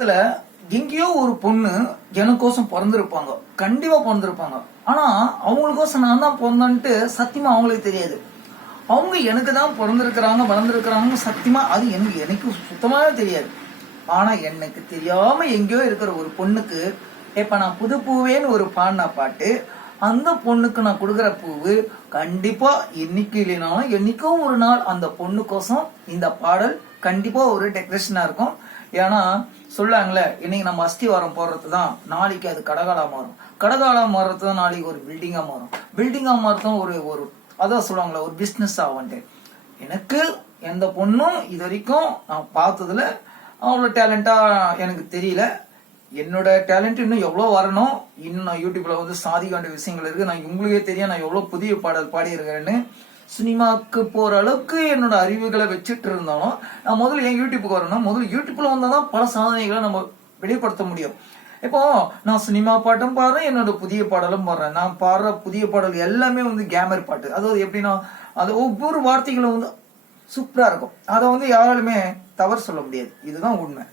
உலகத்துல எங்கேயோ ஒரு பொண்ணு எனக்கோசம் பிறந்திருப்பாங்க, கண்டிப்பா பிறந்திருப்பாங்க. ஆனா அவங்களுக்கோசம் நான் தான் பிறந்தேன்ட்டு சத்தியமா அவங்களுக்கு தெரியாது. அவங்க எனக்கு தான் பிறந்திருக்கிறாங்க வளர்ந்துருக்கிறாங்க, சத்தியமா அது எனக்கு சுத்தமாவே தெரியாது. ஆனா எனக்கு தெரியாம எங்கேயோ இருக்கிற ஒரு பொண்ணுக்கு இப்ப நான் புது பூவேன்னு ஒரு பாடின பாட்டு, அந்த பொண்ணுக்கு நான் கொடுக்குற பூவு கண்டிப்பா என்னைக்கு இல்லைனாலும் என்னைக்கோ ஒரு நாள் அந்த பொண்ணுக்கோசம் இந்த பாடல் கண்டிப்பா ஒரு டெக்கரேஷனா இருக்கும். ஏன்னா சொல்லாங்களே, இன்னைக்கு நம்ம அஸ்திவாரம் போடுறது தான் நாளைக்கு அது கடகாலா மாறும், கடகாலா மாறுறது தான் நாளைக்கு ஒரு பில்டிங்கா மாறும், பில்டிங்கா மாறுறதும் ஒரு ஒரு அதான் சொல்லுவாங்களே ஒரு பிசினஸ் ஆகும்ட்டு. எனக்கு எந்த பொண்ணும் இது வரைக்கும் நான் பார்த்ததுல அவ்வளோ டேலண்டா எனக்கு தெரியல. என்னோட டேலண்ட் இன்னும் எவ்வளவு வரணும். இன்னும் நான் யூடியூப்ல வந்து சாதிக்க வேண்டிய விஷயங்கள் இருக்கு. நான் உங்களுக்கே தெரியும் நான் எவ்வளவு புதிய பாடல் பாடி இருக்கிறேன்னு. சினிமாக்கு போற அளவுக்கு என்னோட அறிவுகளை வச்சுட்டு இருந்தாலும் நான் முதல்ல என் யூடியூப்புக்கு வரணும். முதல்ல யூடியூப்ல வந்தாதான் பல சாதனைகளை நம்ம வெளிப்படுத்த முடியும். இப்போ நான் சினிமா பாட்டும் பாடுறேன், என்னோட புதிய பாடலும் பாடுறேன். நான் பாடுற புதிய பாடல் எல்லாமே வந்து கேமர் பாட்டு. அதாவது எப்படின்னா அது ஒவ்வொரு வார்த்தைகளும் வந்து சூப்பரா இருக்கும். அதை வந்து யாராலுமே தவறு சொல்ல முடியாது. இதுதான் உண்மை.